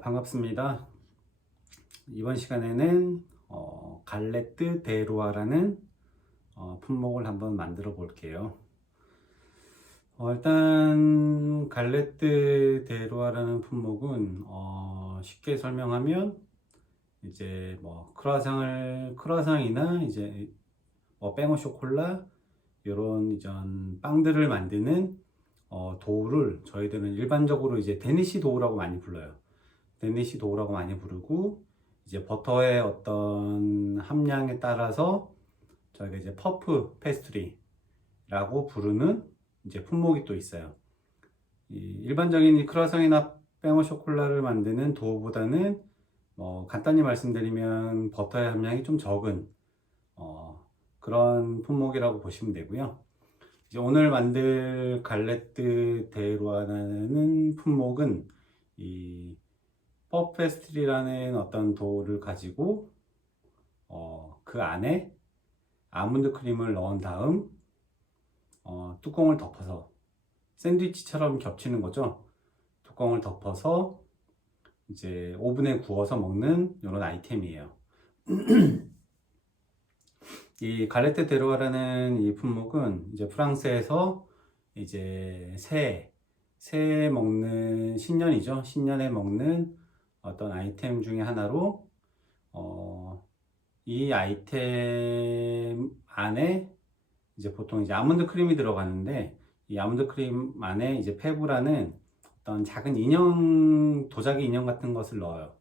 반갑습니다. 이번 시간에는 갈레트 데루아라는 품목을 한번 만들어 볼게요. 일단 갈레트 데루아라는 품목은 쉽게 설명하면 이제 뭐 크루아상이나 이제 뺑어 쇼콜라 이런 이전 빵들을 만드는 도우를 저희들은 일반적으로 이제 데니시 도우라고 많이 불러요. 데니시 도우라고 많이 부르고, 이제 버터의 어떤 함량에 따라서 저희가 이제 퍼프 페스트리라고 부르는 이제 품목이 또 있어요. 일반적인 이 크루아상이나 뺑어 쇼콜라를 만드는 도우보다는 간단히 말씀드리면 버터의 함량이 좀 적은 그런 품목이라고 보시면 되고요. 이제 오늘 만들 갈레트 데루아라는 품목은 이 퍼페스트리라는 어떤 도우를 가지고 그 안에 아몬드 크림을 넣은 다음 뚜껑을 덮어서 샌드위치처럼 겹치는 거죠. 뚜껑을 덮어서 이제 오븐에 구워서 먹는 이런 아이템이에요. 이 갈레트 데루아라는 이 품목은 이제 프랑스에서 이제 새해 먹는 신년이죠. 신년에 먹는 어떤 아이템 중에 하나로 이 아이템 안에 이제 보통 이제 아몬드 크림이 들어가는데, 이 아몬드 크림 안에 이제 페브라는 어떤 작은 인형, 도자기 인형 같은 것을 넣어요.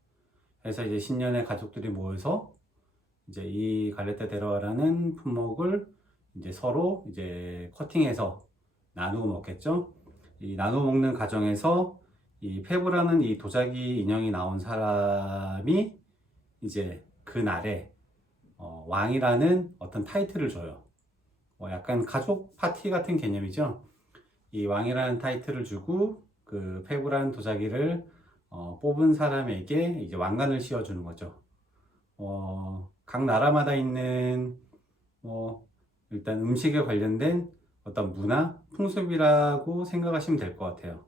그래서 이제 신년에 가족들이 모여서 이제 이 갈레트 데루아라는 품목을 이제 서로 이제 커팅해서 나누어 먹겠죠. 이 나누어 먹는 과정에서 이 페브라는 이 도자기 인형이 나온 사람이 이제 그날에 왕이라는 어떤 타이틀을 줘요. 약간 가족 파티 같은 개념이죠. 이 왕이라는 타이틀을 주고 그 페브라는 도자기를 뽑은 사람에게 이제 왕관을 씌워주는 거죠. 각 나라마다 있는 일단 음식에 관련된 어떤 문화, 풍습이라고 생각하시면 될 것 같아요.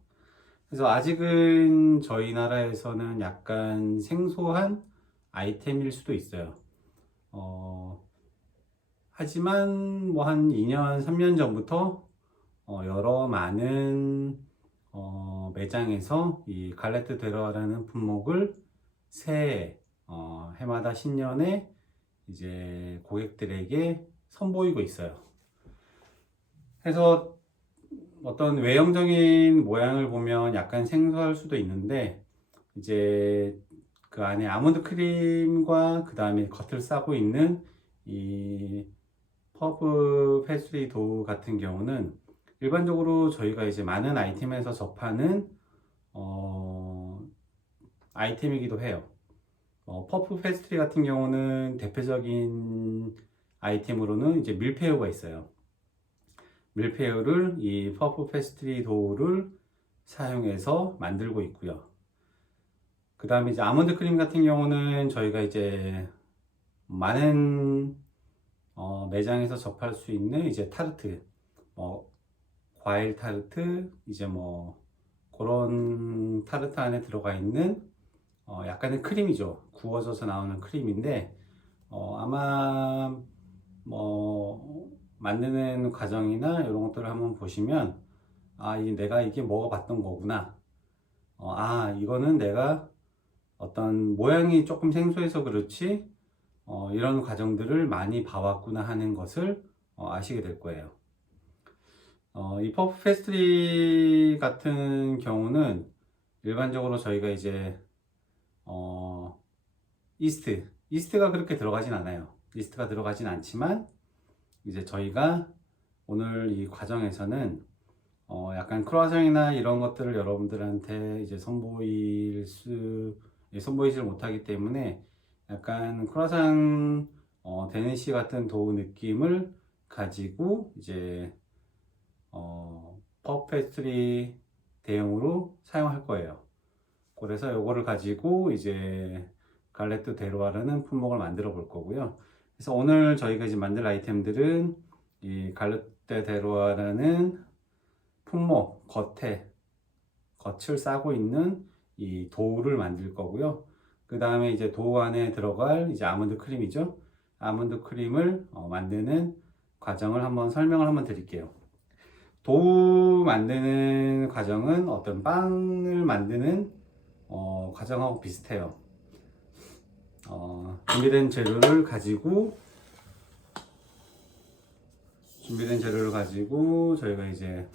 그래서 아직은 저희 나라에서는 약간 생소한 아이템일 수도 있어요. 하지만 뭐 한 2년, 3년 전부터 여러 많은 매장에서 이 갈레트 데루아라는 품목을 새해 해마다 신년에 이제 고객들에게 선보이고 있어요. 그래서 어떤 외형적인 모양을 보면 약간 생소할 수도 있는데, 이제 그 안에 아몬드 크림과 그 다음에 겉을 싸고 있는 이 퍼프 페스트리 도우 같은 경우는 일반적으로 저희가 이제 많은 아이템에서 접하는 아이템이기도 해요. 퍼프 페스트리 같은 경우는 대표적인 아이템으로는 이제 밀푀유가 있어요. 밀푀유를 이 퍼프 페스트리 도우를 사용해서 만들고 있고요. 그 다음에 이제 아몬드 크림 같은 경우는 저희가 이제 많은 매장에서 접할 수 있는 이제 타르트, 과일 타르트, 이제 그런 타르트 안에 들어가 있는 약간의 크림이죠. 구워져서 나오는 크림인데, 아마 만드는 과정이나 이런 것들을 한번 보시면 내가 이게 먹어봤던 거구나. 이거는 내가 어떤 모양이 조금 생소해서 그렇지 이런 과정들을 많이 봐왔구나 하는 것을 아시게 될 거예요. 이 퍼프 페스트리 같은 경우는 일반적으로 저희가 이제 이스트가 그렇게 들어가진 않아요. 이스트가 들어가진 않지만 이제 저희가 오늘 이 과정에서는 약간 크루아상이나 이런 것들을 여러분들한테 이제 선보이질 못하기 때문에 약간 크루아상 데니시 같은 도우 느낌을 가지고 이제 퍼페스트리 대용으로 사용할 거예요. 그래서 요거를 가지고 이제 갈레트 데루아라는 품목을 만들어 볼 거고요. 그래서 오늘 저희가 이제 만들 아이템들은 이 갈레트 데루아라는 품목 겉을 싸고 있는 이 도우를 만들 거고요. 그 다음에 이제 도우 안에 들어갈 이제 아몬드 크림이죠. 아몬드 크림을 만드는 과정을 한번 설명을 한번 드릴게요. 도우 만드는 과정은 어떤 빵을 만드는 과정하고 비슷해요. 준비된 재료를 가지고 저희가 이제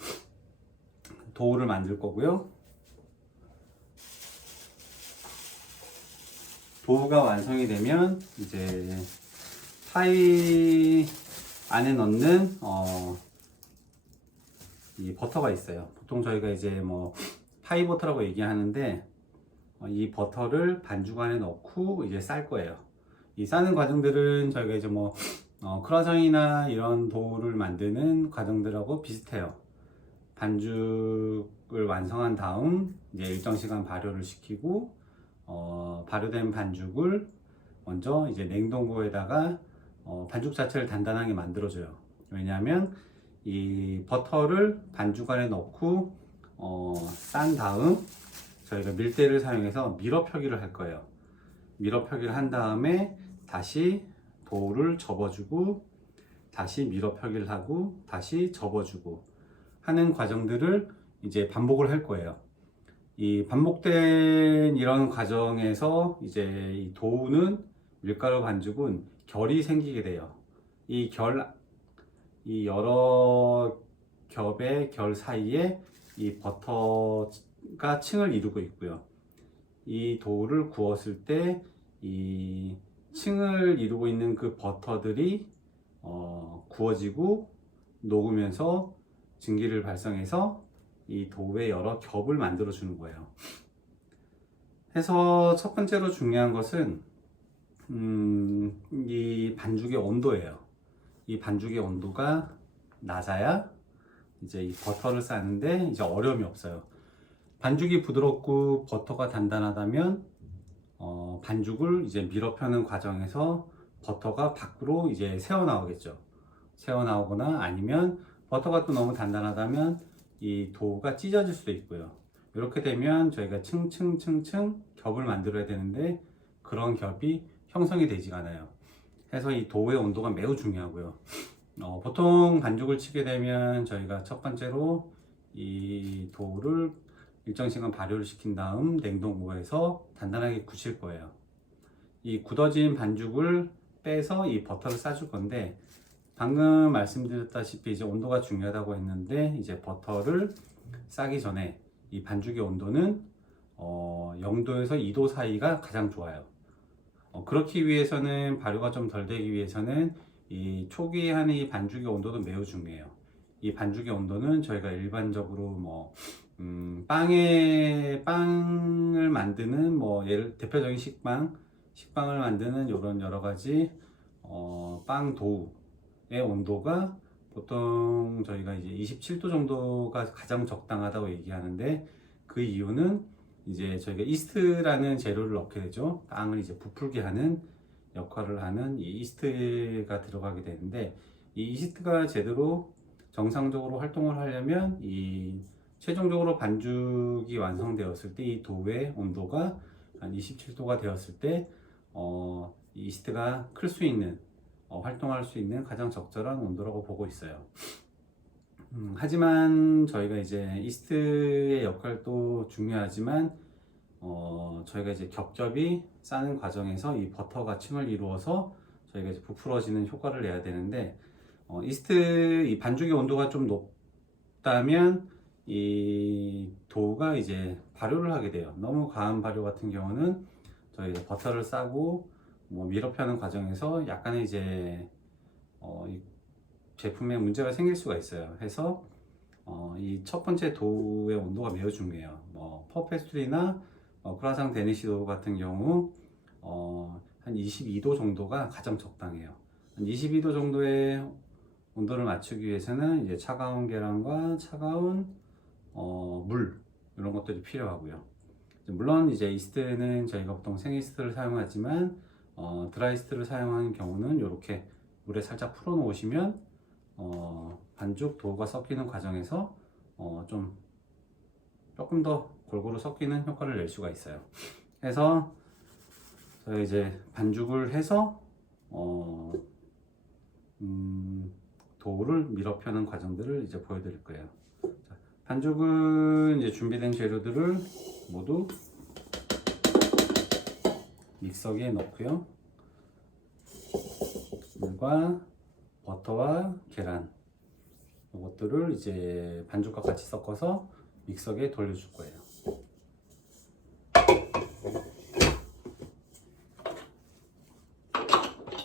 도우를 만들 거고요. 도우가 완성이 되면 이제 파이 안에 넣는 이 버터가 있어요. 보통 저희가 이제 뭐 파이 버터라고 얘기하는데 이 버터를 반죽 안에 넣고 이제 쌀 거예요. 이 싸는 과정들은 저희가 이제 뭐 크루아상이나 이런 도우를 만드는 과정들하고 비슷해요. 반죽을 완성한 다음 이제 일정 시간 발효를 시키고 발효된 반죽을 먼저 이제 냉동고에다가 반죽 자체를 단단하게 만들어줘요. 왜냐하면 이 버터를 반죽 안에 넣고 싼 다음 저희가 밀대를 사용해서 밀어 펴기를 할 거예요. 밀어 펴기를 한 다음에 다시 도우를 접어주고 다시 밀어 펴기를 하고 다시 접어주고 하는 과정들을 이제 반복을 할 거예요. 이 반복된 이런 과정에서 이제 이 도우는 밀가루 반죽은 결이 생기게 돼요. 이 여러 겹의 결 사이에 이 버터가 층을 이루고 있고요. 이 도우를 구웠을 때 이 층을 이루고 있는 그 버터들이 구워지고 녹으면서 증기를 발생해서 이 도우의 여러 겹을 만들어 주는 거예요. 해서 첫 번째로 중요한 것은 이 반죽의 온도예요. 이 반죽의 온도가 낮아야 이제 이 버터를 싸는데 이제 어려움이 없어요. 반죽이 부드럽고 버터가 단단하다면 반죽을 이제 밀어 펴는 과정에서 버터가 밖으로 이제 새어 나오겠죠. 새어 나오거나 아니면 버터가 또 너무 단단하다면 이 도우가 찢어질 수도 있고요. 이렇게 되면 저희가 층층층층 겹을 만들어야 되는데 그런 겹이 형성이 되지가 않아요. 그래서 이 도우의 온도가 매우 중요하고요. 보통 반죽을 치게 되면 저희가 첫 번째로 이 도우를 일정 시간 발효를 시킨 다음 냉동고에서 단단하게 굳힐 거예요. 이 굳어진 반죽을 빼서 이 버터를 싸줄 건데 방금 말씀드렸다시피 이제 온도가 중요하다고 했는데 이제 버터를 싸기 전에 이 반죽의 온도는 0도에서 2도 사이가 가장 좋아요. 그렇기 위해서는 발효가 좀 덜 되기 위해서는 이 초기에 하는 이 반죽의 온도도 매우 중요해요. 이 반죽의 온도는 저희가 일반적으로 뭐 빵을 만드는 뭐 대표적인 식빵을 만드는 이런 여러 가지 빵 도우의 온도가 보통 저희가 이제 27도 정도가 가장 적당하다고 얘기하는데 그 이유는 이제 저희가 이스트라는 재료를 넣게 되죠. 빵을 이제 부풀게 하는 역할을 하는 이 이스트가 들어가게 되는데 이 이스트가 제대로 정상적으로 활동을 하려면 이 최종적으로 반죽이 완성되었을 때 이 도우의 온도가 한 27도가 되었을 때 이 이스트가 클 수 있는 활동할 수 있는 가장 적절한 온도라고 보고 있어요. 하지만 저희가 이제 이스트의 역할도 중요하지만 저희가 이제 겹겹이 싸는 과정에서 이 버터가 층을 이루어서 저희가 이제 부풀어지는 효과를 내야 되는데 이 반죽의 온도가 좀 높다면 이 도우가 이제 발효를 하게 돼요. 너무 과한 발효 같은 경우는 저희가 버터를 싸고 뭐 밀어 펴는 과정에서 약간의 이제 이 제품에 문제가 생길 수가 있어요. 해서 이 첫 번째 도우의 온도가 매우 중요해요. 뭐 퍼페스트리나 크루아상 데니시 도우 같은 경우 한 22도 정도가 가장 적당해요. 한 22도 정도의 온도를 맞추기 위해서는 이제 차가운 계란과 차가운 물 이런 것들이 필요하고요. 물론 이제 이스트는 저희가 보통 생이스트를 사용하지만 드라이스트를 사용하는 경우는 이렇게 물에 살짝 풀어 놓으시면 반죽 도우가 섞이는 과정에서 조금 더 골고루 섞이는 효과를 낼 수가 있어요. 그래서 저희 이제 반죽을 해서 도우를 밀어 펴는 과정들을 이제 보여드릴 거예요. 자, 반죽은 이제 준비된 재료들을 모두 믹서기에 넣고요. 물과 버터와 계란 이것들을 이제 반죽과 같이 섞어서 믹서기에 돌려줄 거예요.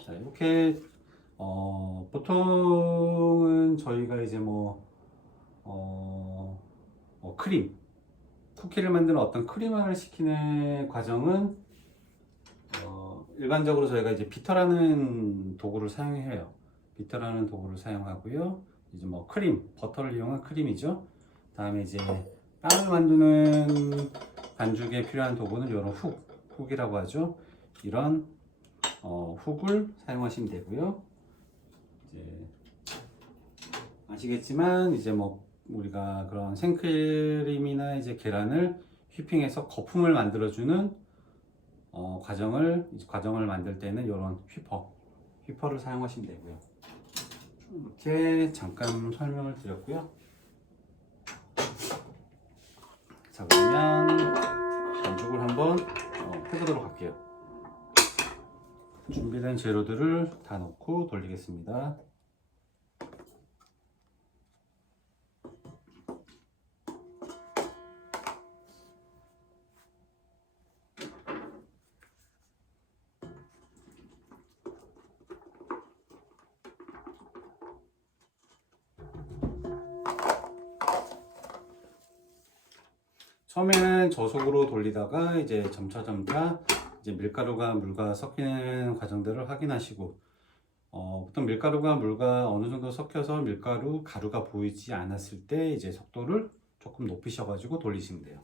자, 이렇게 보통은 저희가 이제 크림, 쿠키를 만드는 어떤 크림화를 시키는 과정은 일반적으로 저희가 이제 비터라는 도구를 사용해요. 비터라는 도구를 사용하고요. 이제 크림, 버터를 이용한 크림이죠. 다음에 이제 빵을 만드는 반죽에 필요한 도구는 이런 훅이라고 하죠. 이런 훅을 사용하시면 되고요. 이제 아시겠지만 이제 우리가 그런 생크림이나 이제 계란을 휘핑해서 거품을 만들어주는 과정을 만들 때는 이런 휘퍼를 사용하시면 되고요. 이렇게 잠깐 설명을 드렸고요. 자, 그러면 반죽을 한번 해보도록 할게요. 준비된 재료들을 다 넣고 돌리겠습니다. 처음에는 저속으로 돌리다가 이제 점차 이제 밀가루가 물과 섞이는 과정들을 확인하시고 보통 밀가루가 물과 어느 정도 섞여서 가루가 보이지 않았을 때 이제 속도를 조금 높이셔가지고 돌리시면 돼요.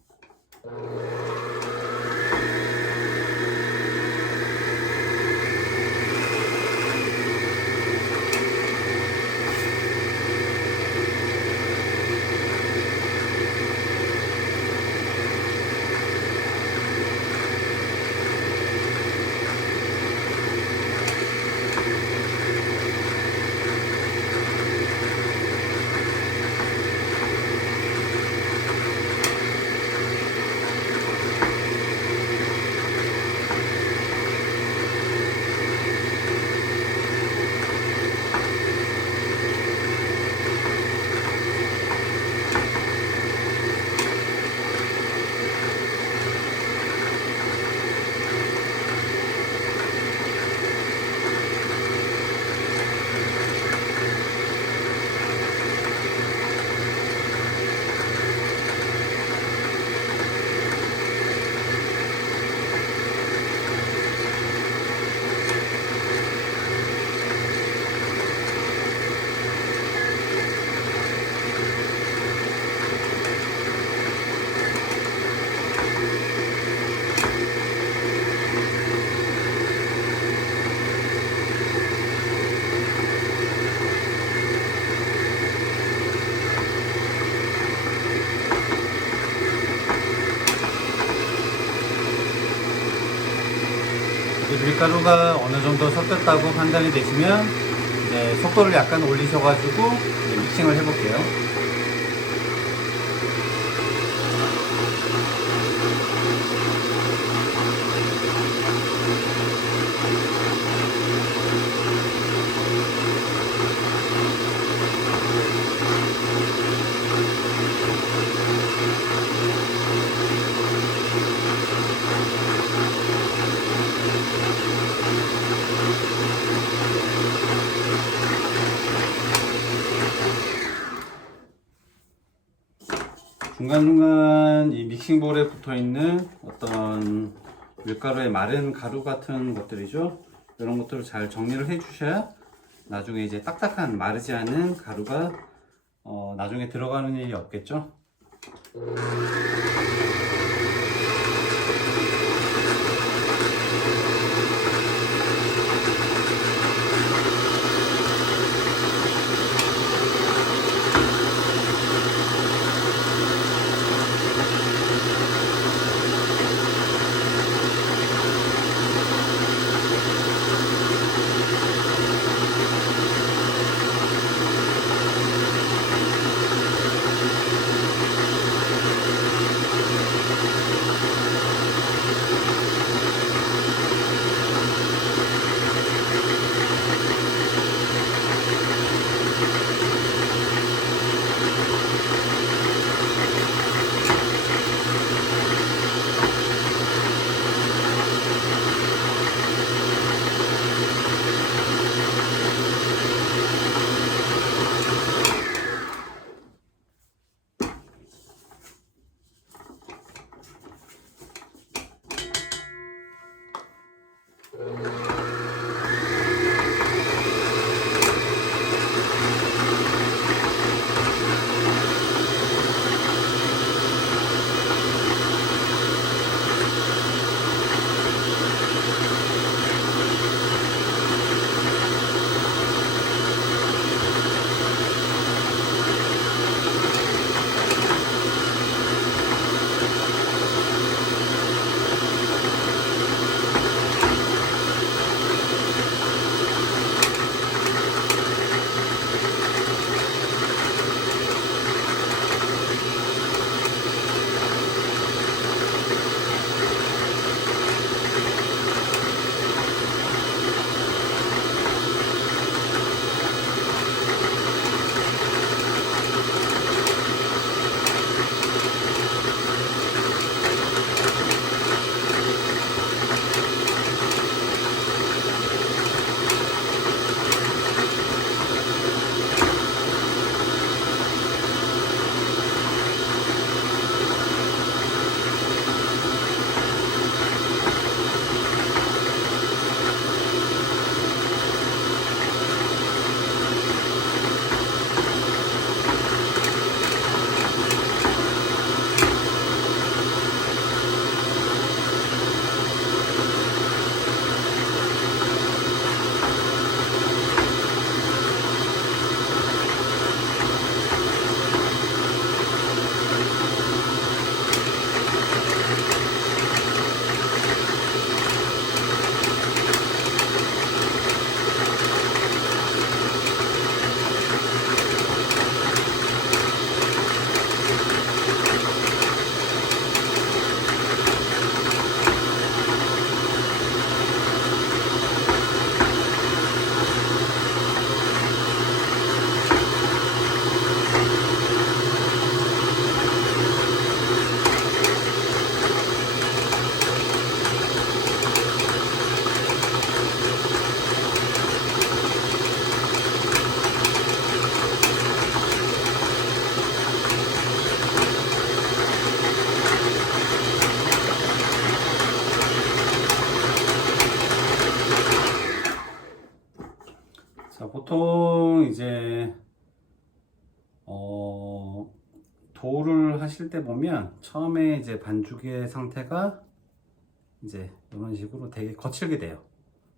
밀가루가 어느 정도 섞였다고 판단이 되시면 이제 속도를 약간 올리셔가지고 믹싱을 해볼게요. 중간중간 이 믹싱볼에 붙어있는 어떤 밀가루의 마른 가루 같은 것들이죠. 이런 것들을 잘 정리를 해 주셔야 나중에 이제 딱딱한 마르지 않은 가루가 나중에 들어가는 일이 없겠죠. 보통 이제 도우를 하실 때 보면 처음에 이제 반죽의 상태가 이제 이런 식으로 되게 거칠게 돼요.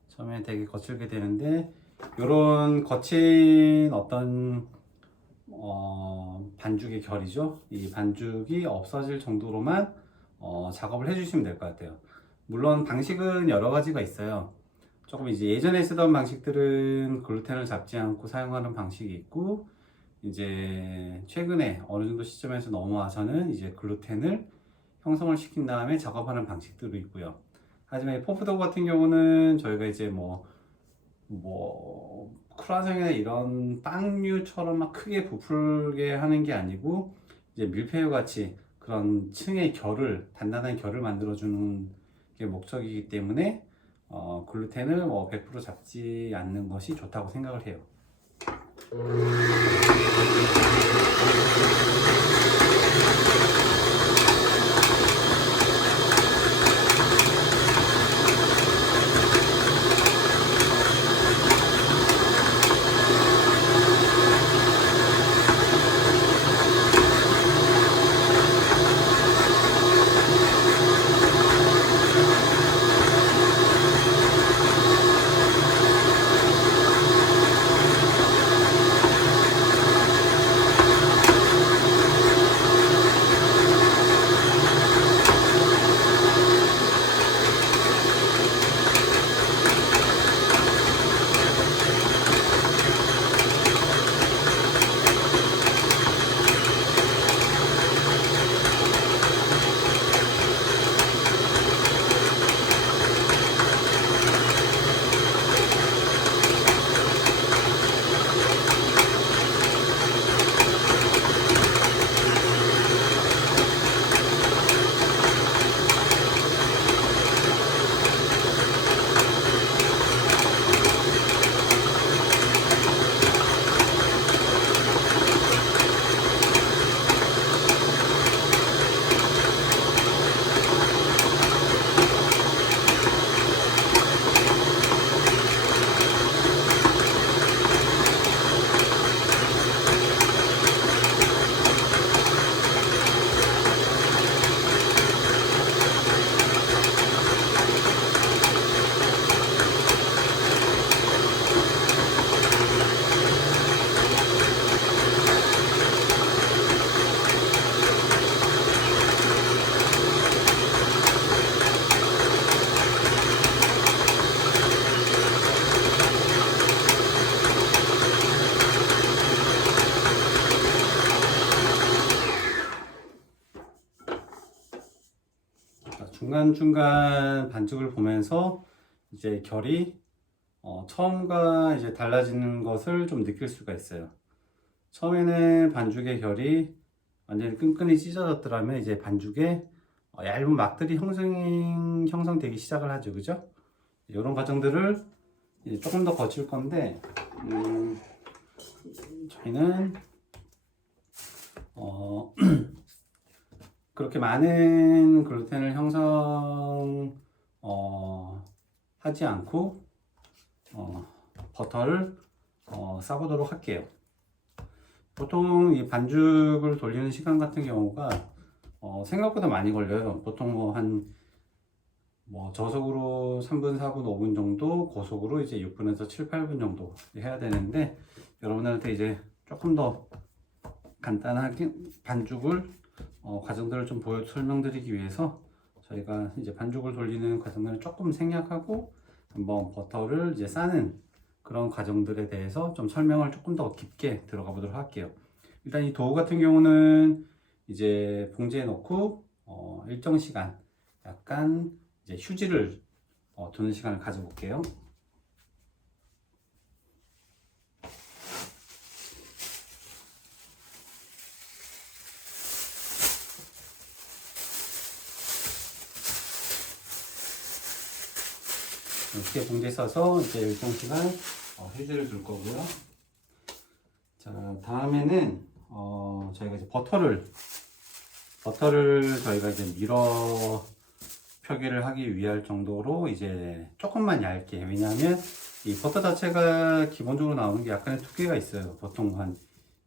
처음에 되게 거칠게 되는데 이런 거친 어떤 반죽의 결이죠. 이 반죽이 없어질 정도로만 작업을 해주시면 될 것 같아요. 물론 방식은 여러 가지가 있어요. 조금 이제 예전에 쓰던 방식들은 글루텐을 잡지 않고 사용하는 방식이 있고, 이제 최근에 어느 정도 시점에서 넘어와서는 이제 글루텐을 형성을 시킨 다음에 작업하는 방식들도 있고요. 하지만 포프도우 같은 경우는 저희가 이제 크루아상이나 이런 빵류처럼 막 크게 부풀게 하는 게 아니고, 이제 밀푀유 같이 그런 층의 결을, 단단한 결을 만들어주는 게 목적이기 때문에 글루텐을 100% 잡지 않는 것이 좋다고 생각을 해요. 중간중간 반죽을 보면서 이제 결이 처음과 이제 달라지는 것을 좀 느낄 수가 있어요. 처음에는 반죽의 결이 완전히 끈끈이 찢어졌더라면 이제 반죽에 얇은 막들이 형성되기 시작을 하죠. 그죠? 이런 과정들을 이제 조금 더 거칠 건데, 저희는 그렇게 많은 글루텐을 하지 않고 버터를 싸보도록 할게요. 보통 이 반죽을 돌리는 시간 같은 경우가 생각보다 많이 걸려요. 보통 저속으로 3분, 4분, 5분 정도, 고속으로 이제 6분에서 7, 8분 정도 해야 되는데, 여러분들한테 이제 조금 더 간단하게 반죽을 과정들을 좀 설명드리기 위해서 저희가 이제 반죽을 돌리는 과정들을 조금 생략하고 한번 버터를 이제 싸는 그런 과정들에 대해서 좀 설명을 조금 더 깊게 들어가 보도록 할게요. 일단 이 도우 같은 경우는 이제 봉지에 넣고 일정 시간 약간 이제 휴지를 두는 시간을 가져볼게요. 이렇게 봉지에 싸서 이제 일정 시간 휴지를 둘 거고요. 자, 다음에는 저희가 이제 버터를 저희가 이제 표기를 하기 위할 정도로 이제 조금만 얇게, 왜냐하면 이 버터 자체가 기본적으로 나오는 게 약간의 두께가 있어요. 보통 한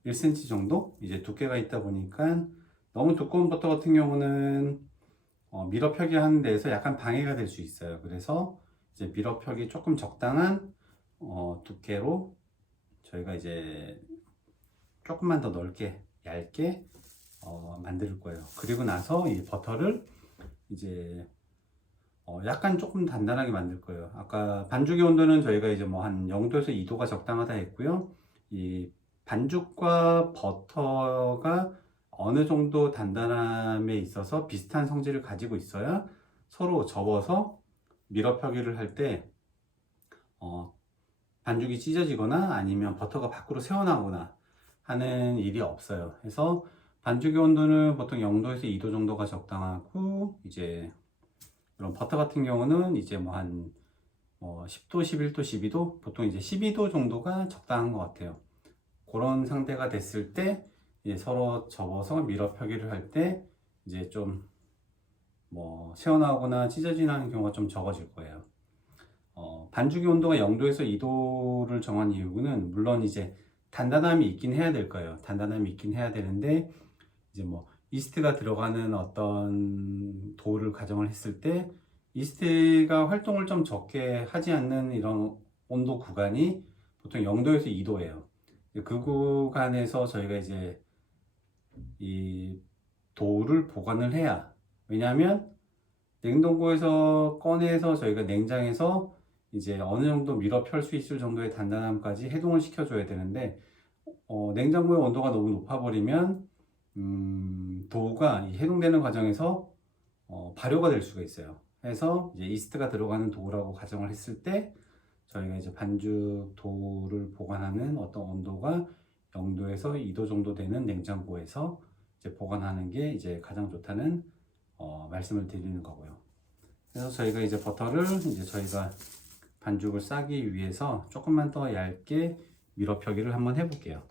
1cm 정도 이제 두께가 있다 보니까 너무 두꺼운 버터 같은 경우는 밀어 펴기 하는 데에서 약간 방해가 될 수 있어요. 그래서 이제 밀어 펴기 조금 적당한 두께로 저희가 이제 조금만 더 넓게 얇게 만들 거예요. 그리고 나서 이 버터를 이제 약간 조금 단단하게 만들 거예요. 아까 반죽의 온도는 저희가 이제 뭐 한 0도에서 2도가 적당하다 했고요. 이 반죽과 버터가 어느 정도 단단함에 있어서 비슷한 성질을 가지고 있어야 서로 접어서 밀어펴기를 할 때 반죽이 찢어지거나 아니면 버터가 밖으로 새어나오거나 하는 일이 없어요. 그래서 반죽의 온도는 보통 0도에서 2도 정도가 적당하고, 이제 그럼 버터 같은 경우는 이제 뭐 한 10도, 11도, 12도, 보통 이제 12도 정도가 적당한 것 같아요. 그런 상태가 됐을 때 이제 서로 접어서 밀어펴기를 할 때 이제 좀 새어나오거나 찢어지는 경우가 좀 적어질 거예요. 반죽의 온도가 0도에서 2도를 정한 이유는 물론 이제 단단함이 있긴 해야 될 거예요. 단단함이 있긴 해야 되는데, 이제 이스트가 들어가는 어떤 도우를 가정을 했을 때 이스트가 활동을 좀 적게 하지 않는 이런 온도 구간이 보통 0도에서 2도예요. 그 구간에서 저희가 이제 이 도우를 보관을 해야, 왜냐하면 냉동고에서 꺼내서 저희가 냉장에서 이제 어느 정도 밀어 펼 수 있을 정도의 단단함까지 해동을 시켜줘야 되는데, 냉장고의 온도가 너무 높아버리면 도우가 이 해동되는 과정에서 발효가 될 수가 있어요. 그래서 이제 이스트가 들어가는 도우라고 가정을 했을 때 저희가 이제 반죽 도우를 보관하는 어떤 온도가 0도에서 2도 정도 되는 냉장고에서 이제 보관하는 게 이제 가장 좋다는 말씀을 드리는 거고요. 그래서 저희가 이제 버터를 이제 저희가 반죽을 싸기 위해서 조금만 더 얇게 밀어펴기를 한번 해볼게요.